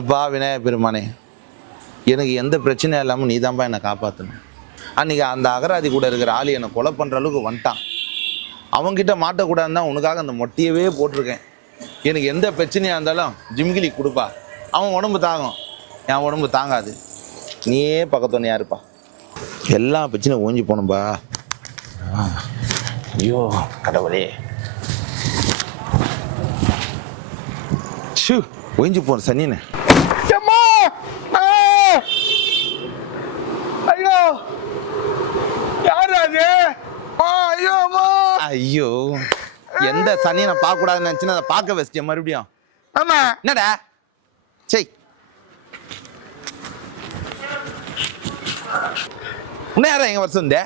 அப்பா விநாயக பெருமானே எனக்கு எந்த பிரச்சனையும் இல்லாமல் நீ தான்ப்பா என்னை காப்பாற்றணும் அன்றைக்கி அந்த அகராதி கூட இருக்கிற ஆள் என்னை கொலை பண்ணுற அளவுக்கு வந்துட்டான். அவன்கிட்ட மாட்டக்கூடாதுன்னு தான் உனக்காக அந்த மொட்டையவே போட்டிருக்கேன். எனக்கு எந்த பிரச்சனையாக இருந்தாலும் ஜிம்கிலி கொடுப்பா. அவன் உடம்பு தாங்கும். என் உடம்பு தாங்காது. நீயே பக்கத்தோன்னு யாருப்பா எல்லா பிரச்சனையும் ஓஞ்சி போகணும்பா. ஐயோ கடவுளே. ஷூ ஒழிஞ்சு போன சனியனே அம்மா ஆ! ஐயோ யாரு அது ஆ, ஐயோ அம்மா ஐயோ எந்த சனியை நான் பார்க்க கூடாதுன்னு அதை பார்க்க வச்சிட்டேன் மறுபடியும்? ஆமா. என்னடா? சரி யாரா எங்க வருஷம் இந்த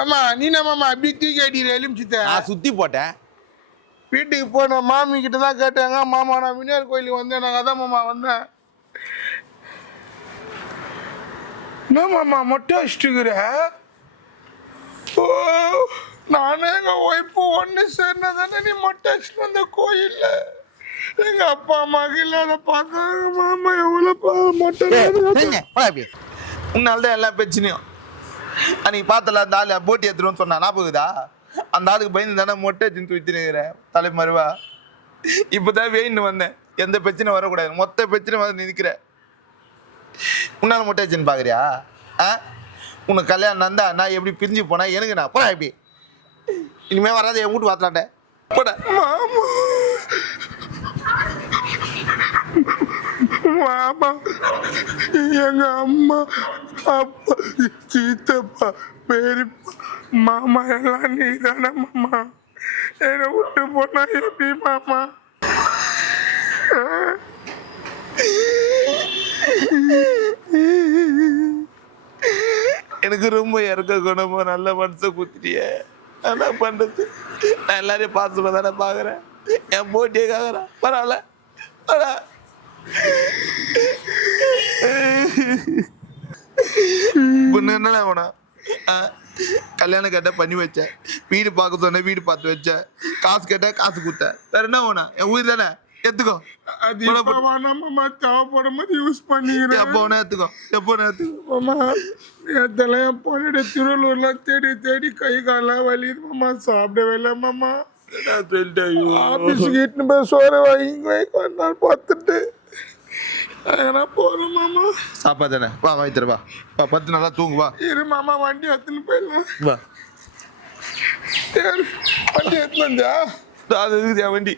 ஆமா நீ நம்மம்மா அப்படி தூக்கி அடிக்கிற எலுமிச்சித்த? நான் சுத்தி போட்டேன். வீட்டுக்கு போன மாமி கிட்ட தான் கேட்டாங்க மாமா நான் விநாயகர் கோயிலுக்கு வந்தேன். நான் அதான் மாமா வந்தேன். என்ன மாமா மொட்டை வச்சுட்டுக்கிற ஓ. நானும் எங்க ஒய்ஃபு ஒன்று சேர்ந்தா தானே நீ மொட்டை வந்த கோயில்ல? எங்க அப்பா அம்மாக்கு இல்லாத பார்த்தாங்க மாமா எவ்வளோ மொட்டை உன்னால தான் எல்லா பிரச்சனையும். அன்னைக்கு பார்த்தல அந்த ஆள் போட்டி எடுத்துருவோம்னு சொன்னா ஞாபகதா அந்த ஆளுக்கு பயந்து தானே மொட்டை வச்சுன்னு தூத்தினுக்கிற தலைமறைவா இப்போதான் வேயின்னு வந்தேன். எந்த பிரச்சனை வரக்கூடாது. மொத்த பிரச்சனை வந்து நிற்கிற உன்னால மொட்டை வச்சுன்னு பார்க்குறியா ஆ உனக்கு கல்யாணம் நடந்தா நான் எப்படி பிரிஞ்சு போனா? எனக்கு நான் போடா எப்படி இனிமே வராது என் வீட்டு வாத்தலாட்டேன் போட. மாமா. மாமா. எங்க அம்மா அப்பா சித்தப்பா பெரியப்பா மாமா எல்லாம் நீ தானே மாமா. என்னை விட்டு போனா எப்படி மாமா? எனக்கு ரொம்ப இறக்க குணமா நல்ல மனசை குத்திட்டியே. என்ன பண்ணுறது நான் எல்லாரையும் பாசமாக தானே பார்க்குறேன். என் போட்டியே கேக்குறேன். பரவாயில்ல. பரவா பொண்ணு என்னடா வேணும் ஆ, கல்யாணம் கேட்டால் பண்ணி வச்சேன் வீடு பார்க்க சொன்ன வீடு பார்த்து வச்சேன் காசு கேட்டால் காசு கொடுத்தேன். வேற என்ன வேணும் என் ஊர் தானே? எடுத்துக்கோ. அது வேணாமாம்மா தேவைப்படும் போது யூஸ் பண்ணிக்கிறேன் எப்போ வேணா எடுத்துக்கோ. எப்போ வேணா எடுத்துக்கோ. மாமா நேத்தெல்லாம் என் பொண்ணுடைய திருவள்ளூர்லாம் தேடி தேடி கை காலெல்லாம் வலியுது மாமா சாப்பிடவே இல்லை மாமா நான். ஆஃபீஸுக்கு இட்டுன்னு போய் சோறு வாங்கி ஒரு நாள் பார்த்துட்டு. போகிறோம் மாமா. சாப்பாடு தானே? வா வாங்கி தர வா. வா பத்து நாளா தூங்கு வா. இரு மாமா வண்டி எடுத்துன்னு போயிடலாம். வா. வண்டி எடுத்துன்னு வந்தா அது என் வண்டி?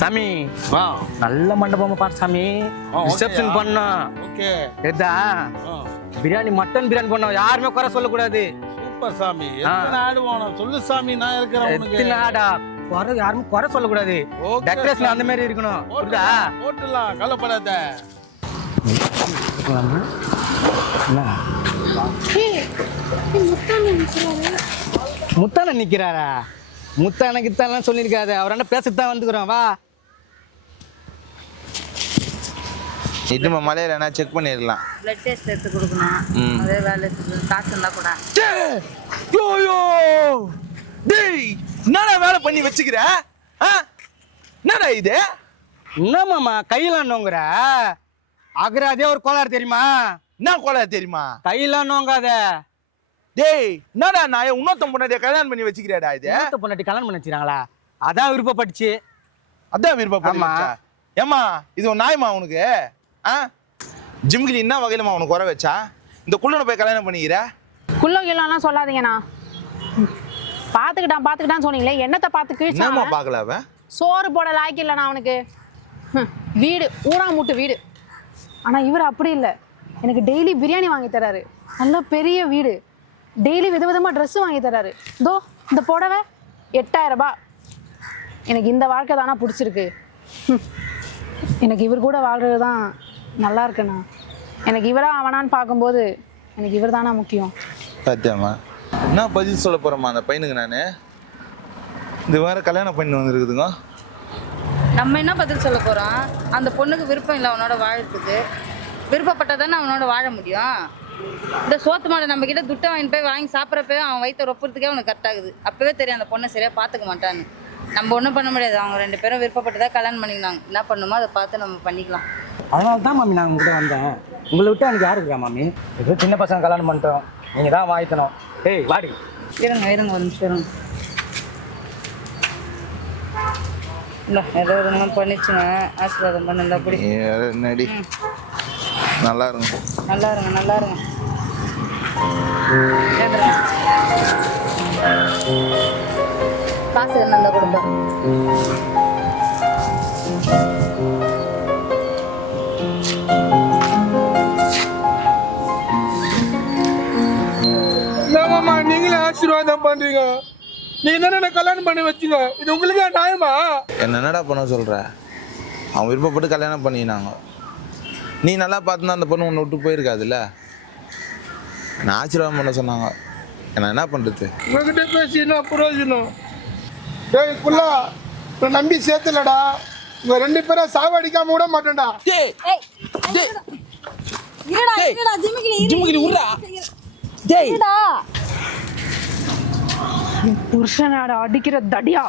சாமி. ஆ நல்ல மண்டபமா பாரு சாமி. ரிசப்ஷன்? பண்ணோம் ஓகே. எதா பிரியாணி மட்டன் பிரியாணி பண்ணோம் யாருமே குறை சொல்லக்கூடாது. சூப்பர் சாமி. எத்தனை ஆடு வேணும்? சொல்லு சாமி நான் இருக்கிறேன் உனக்கு எத்தனை ஆடா? குறை யாருமே குறை சொல்லக்கூடாது. டெக்கரேஷன் அந்த மாதிரி இருக்கணும். புரியுதா? போட்டுலாம் கவலைப்படாத. முத்தான நிக்கிறாரா? முத்தான கித்தானலாம் சொல்லியிருக்காது அவர் என்ன பேசிட்டு தான் வந்துக்கிறோம். வா. இட்டுமா மலையில என்ன செக் பண்ணிடலாம். பிளட் டெஸ்ட் எடுத்து கொடுக்கணும். ம். அதே வேலை. காசு இருந்தா கூட. யோயோ டேய் என்னடா வேலை பண்ணி வச்சுக்கிற? ஆ? என்னடா இது? என்னமாமா கையில நோங்குற அகராதே ஒரு கோளாறு தெரியுமா? என்ன கொலை தெரியுமா? கையில நோங்காத டேய் என்னடா நான் இன்னொருத்தன் பொண்ணாடிய கல்யாணம் பண்ணி வச்சுக்கிறேடா இது? மூத்த பொண்டாட்டி கல்யாணம் பண்ணி வச்சிருக்காங்களா அதான் விருப்பப்பட்டுச்சு. அதான் விருப்பம் ஆமா. ஏமா இது ஒரு நாயமா உனக்கு? ஆ? ஜிம்கிலி என்ன வகையிலமா உனக்கு குறை வச்சா? இந்த குள்ளனை போய் கல்யாணம் பண்ணிக்கிற? குள்ளோ கிள்ளோலாம் சொல்லாதீங்கண்ணா. பார்த்துக்கிட்டான் பார்த்துக்கிட்டான்னு சொன்னீங்களே என்னத்தை பார்த்து என்னம்மா கிழிச்சான் பார்க்கல அவன்? சோறு போட லாய்க்கு இல்லைண்ணா அவனுக்கு. ஹம், வீடு ஊரா மூட்டு வீடு. ஆனால் இவர் அப்படி இல்லை. எனக்கு டெய்லி பிரியாணி வாங்கி தராரு. நல்ல பெரிய வீடு. டெய்லி விதவிதமாக ட்ரெஸ்ஸு வாங்கி தராரு. இதோ இந்த புடவை எட்டாயிரம் ரூபாய். எனக்கு இந்த வாழ்க்கை தானே பிடிச்சிருக்கு. எனக்கு இவர் கூட வாழ்கிறது தான் நல்லா இருக்குண்ணா. எனக்கு இவரா அவனான்னு பார்க்கும்போது எனக்கு இவர் தானே முக்கியம். பாத்தியாமா என்ன பதில் சொல்ல போறேம்மா அந்த பையனுக்கு நான்? இது வேற கல்யாணம் பண்ணி வந்திருக்குதுங்க. நம்ம என்ன பதில் சொல்ல போறோம்? அந்த பொண்ணுக்கு விருப்பம் இல்லை அவனோட வாழறதுக்கு. விருப்பப்பட்டதானே அவனோட வாழ முடியும்? இந்த சோத்து மாடை நம்ம கிட்ட துட்டை வாங்கிட்டு போய் வாங்கி சாப்பிட்றப்பவே அவன் வயிற்று ரொப்புறதுக்கே அவனுக்கு கரெக்ட் ஆகுது. அப்பவே தெரியும் அந்த பொண்ணை சரியா பார்த்துக்க மாட்டான்னு. நம்ம ஒன்றும் பண்ண முடியாது. அவங்க ரெண்டு பேரும் விருப்பப்பட்டதா கல்யாணம் பண்ணிக்கினாங்க என்ன பண்ணுமோ அதை பார்த்து நம்ம பண்ணிக்கலாம். அதனால தான் மாமி நான் உங்கள்கிட்ட வந்தேன். உங்களை விட்டு எனக்கு யாரு இருக்கா மாமி? ஏதோ சின்ன பசங்க கல்யாணம் பண்ணிட்டோம். நீங்கள் தான் வாய்த்தணும். ஏய் வாடி. இருங்க இருங்க ஒரு நிமிஷம் இருங்க. இல்லை ஏதோ ஒரு பண்ணிச்சுங்க. ஆசீர்வாதம் அப்படி நடி நல்லா இருங்க நல்லா இருங்க நல்லா இருங்க. காசு என்ன என்னமாம்மா நீங்களே ஆசீர்வாதம் பண்றீங்க. நீங்க தானே என்ன கல்யாணம் பண்ணி வச்சீங்க? இது உங்களுக்கு நியாயமா? என்ன என்னடா பண்ண சொல்ற? அவன் விருப்பப்பட்டு கல்யாணம் பண்ணினாங்க நீ நல்லா பார்த்துனா அந்த பொண்ணு உன்னை விட்டு போயிருக்காதுல்ல? நான் ஆசீர்வாதம் பண்ண சொன்னாங்க. நான் என்ன பண்ணுறது உங்ககிட்ட பேசி என்ன பிரயோஜனம் டேய் குல்லா நான் நம்பி சேர்த்துலடா. உங்க ரெண்டு பேரும் சாவடிக்காம விட மாட்டேன்டா. புருஷனோட அடிக்கிற தடியா.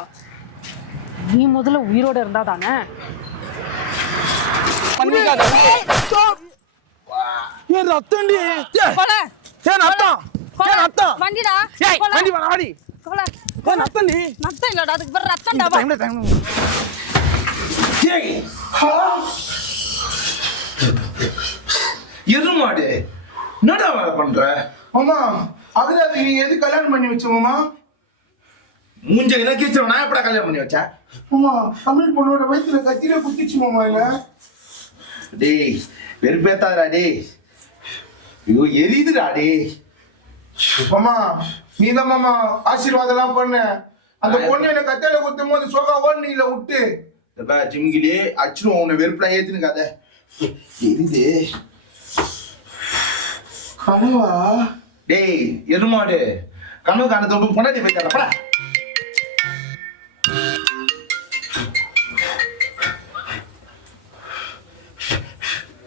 நீ முதல்ல உயிரோட இருந்தா தானே? ஏன் ரத்தம். ஏன் ரத்தம் ஏன் ரத்தம். வண்டிடா. ஏய் வண்டி வா வாடி. ஏன் ரத்தம் டி நத்தம் இல்லடா அதுக்கு பேர் ரத்தம்டா டைம்ல டைம் ஏய் எருமாடு என்னடா வேலை பண்ற? மாமா அதுல நீ எது கல்யாணம் பண்ணி வச்ச மாமா? மூஞ்ச நான் எப்படா கல்யாணம் பண்ணி வச்சேன்? மாமா தமிழ் பொண்ணோட வயித்துல கத்திர குத்திச்சு மாமா இல்ல? டேய் வெறுப்பேத்தாதடா டேய். ஐயோ எரியுதுடா டேய். மாமா நீ தான் மாமா பண்ண. அந்த பொண்ணு என்ன கத்தையில குத்தும் போது சோகா ஓடுனீங்கள விட்டு. ஜிம்கிலே அச்சுரும் உன்னை வெறுப்புலாம் ஏத்துன்னு கதை. எரியுது. கனவா? டேய் எருமாடு. கனவு காண தொட்டு பொண்டாட்டி போய் தரப்படா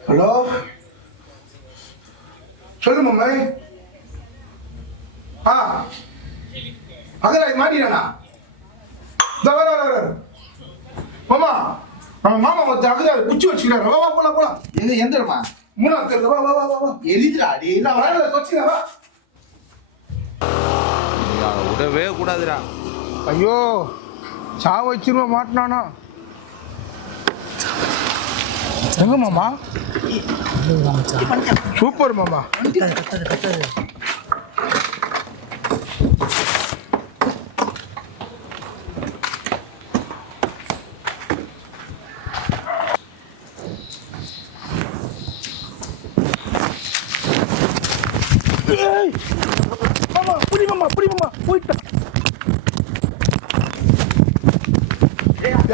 ஹலோ? சொல்லு மாமா ஆ. அகராய் மாட்டினானா இந்த வர வர வர. மாமா நம்ம மாமா மத்த அகராய் குச்சி வச்சுக்கிறாரு. வா வா போலாம் போலாம். எங்க எந்திரமா மூணாவது தெருல வா வா வா வா. எரியுதுடா டேய் நான் வரல வச்சுக்கிறேன் வா. விடவே கூடாதுடா. ஐயோ சா வச்சிருவ மாட்டினானா? எங்க மாமா? சூப்பர் மாமா. ஏய்! மாமா புடி மாமா புடி மாமா போயிட்டேன்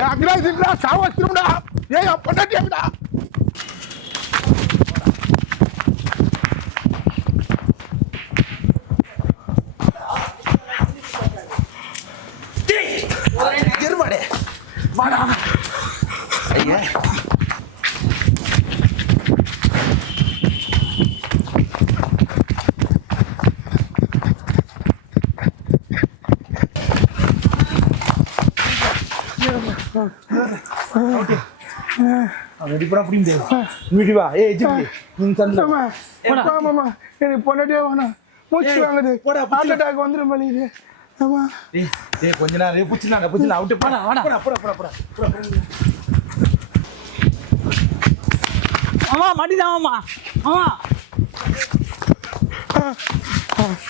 அக்ராசிடா சாவ வச்சிரும்டா. ஏய் பொண்டாட்டியாடா எருமாடு வாடா ஐயா. வீட்டு வா. ஏய் ஜிம்மி நீ தந்த மாமா. எனக்கு பொண்டாட்டியே வேணாம். மூச்சு வாங்குது. ஹார்ட் அட்டாக் வந்துடும் பழியுது ஆமா. டேய் டேய் கொஞ்ச நேரம் புடிச்சுனா புடிச்சுனா அவுட் போடா வாடா. போடா போடா போடா போடா. ஆமா மாட்டிதான் ஆமா. ஆமா.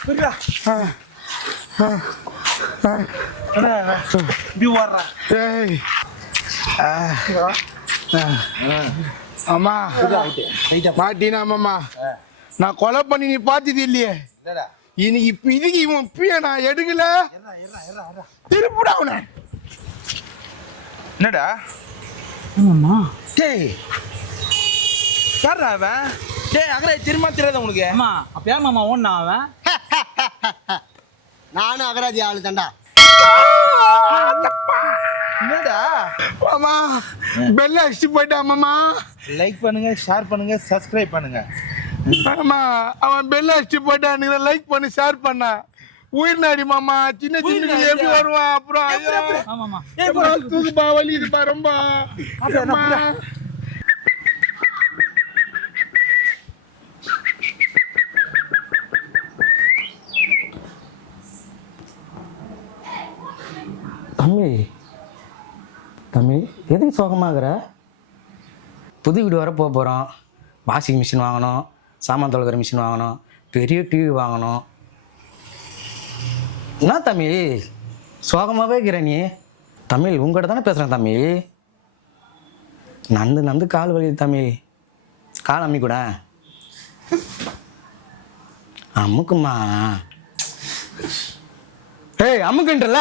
புரியா இப்படி ஓடுறா. ஏய். அம்மா மாட்டினா மாமா. நான் கொலை பண்ணி நீ பார்த்தது இல்லையே. இல்லடா இன்னைக்கு இப்ப இதுக்கு இவன் இப்பயே நான் எடுக்கல. திருப்பிடா அவனை. என்னடா? ஆமாம்மா டேய். யாரா அவன்? டேய் அகரா திரும்ப தெரியாத உனக்கு? அம்மா அப்ப யார் மாமா ஓடுனா அவன்? நானும் அகராஜி ஆளு தாண்டா என்னடா? மாமா பெல்ல அடிச்சுட்டு போயிட்டா மாமா. லைக் பண்ணுங்க ஷேர் பண்ணுங்க சப்ஸ்கிரைப் பண்ணுங்க. ஆமா அவன் பெல் அடிச்சு போட்டான் லைக் பண்ணி ஷேர் பண்ண. உயிர் நாடி மாமா. சின்ன சின்ன எப்படி வருவான் அப்புறம் ஐயோ. தூக்குப்பா வலிக்குதுப்பா ரொம்ப. தம்பி தம்பி எதுக்கு சோகமாகற? புது வீடு வர போக போகிறோம் வாஷிங் மிஷின் வாங்கணும். சாமான் தொலைக்கிற மிஷின் வாங்கணும் பெரிய டிவி வாங்கணும். என்ன தம்பி சோகமாகவே இருக்கிற நீ. தமிழ் உங்கள்கிட்ட தானே பேசுகிறேன் தம்பி நந்து நந்து கால் வலி தம்பி கால் அம்மி கூட அமுக்குமா ஏய் அமுக்குன்றல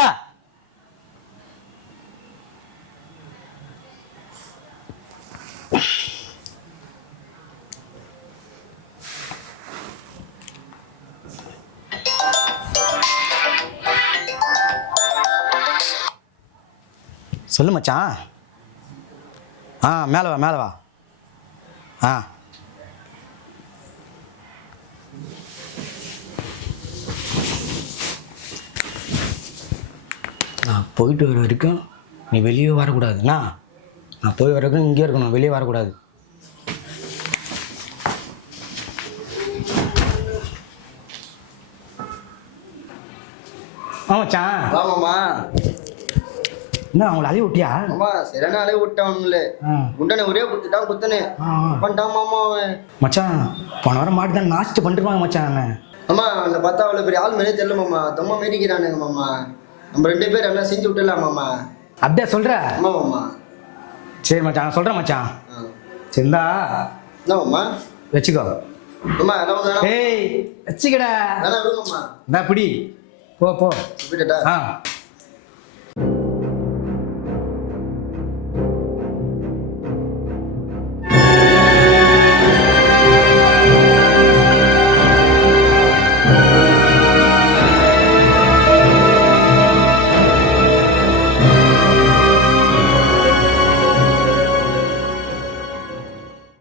சொல்லு மச்சான். ஆ மேலே வா மேலே வா. ஆ. நான் போயிட்டு வர வரைக்கும் நீ வெளியே வரக்கூடாதுண்ணா நான் போய் வர வரைக்கும் இங்கே இருக்கணும். வெளியே வரக்கூடாது. ஆ மச்சான். ஆமாம்மா என்ன அவங்கள அழி விட்டியா? ஆமா சரியான அலைய விட்டானுங்களே குண்டனை ஒரே குத்துட்டான் குத்தனே. பண்ணிட்டான் மாமா. மச்சான் போன வாரம் மாட்டு தான் நாச்சிட்டு பண்ணிருவாங்க மச்சான் அம்மா அந்த பார்த்தா அவ்வளோ பெரிய ஆள் மாதிரியே தெரியல மாமா. தொம்மா மேடிக்கிறானுங்க மாமா. நம்ம ரெண்டு பேரும் எல்லாம் செஞ்சு விட்டுலாம் மாமா. அப்படியே சொல்ற? ஆமா மாமா. சரி மச்சான் நான் சொல்கிறேன் மச்சான். சரிந்தா என்ன மாமா. வச்சுக்கோ. வேணாம். ஏய் வச்சுக்கடா. வேணாம் விடு மாமா. இந்தா பிடி. போ போ. ஆ.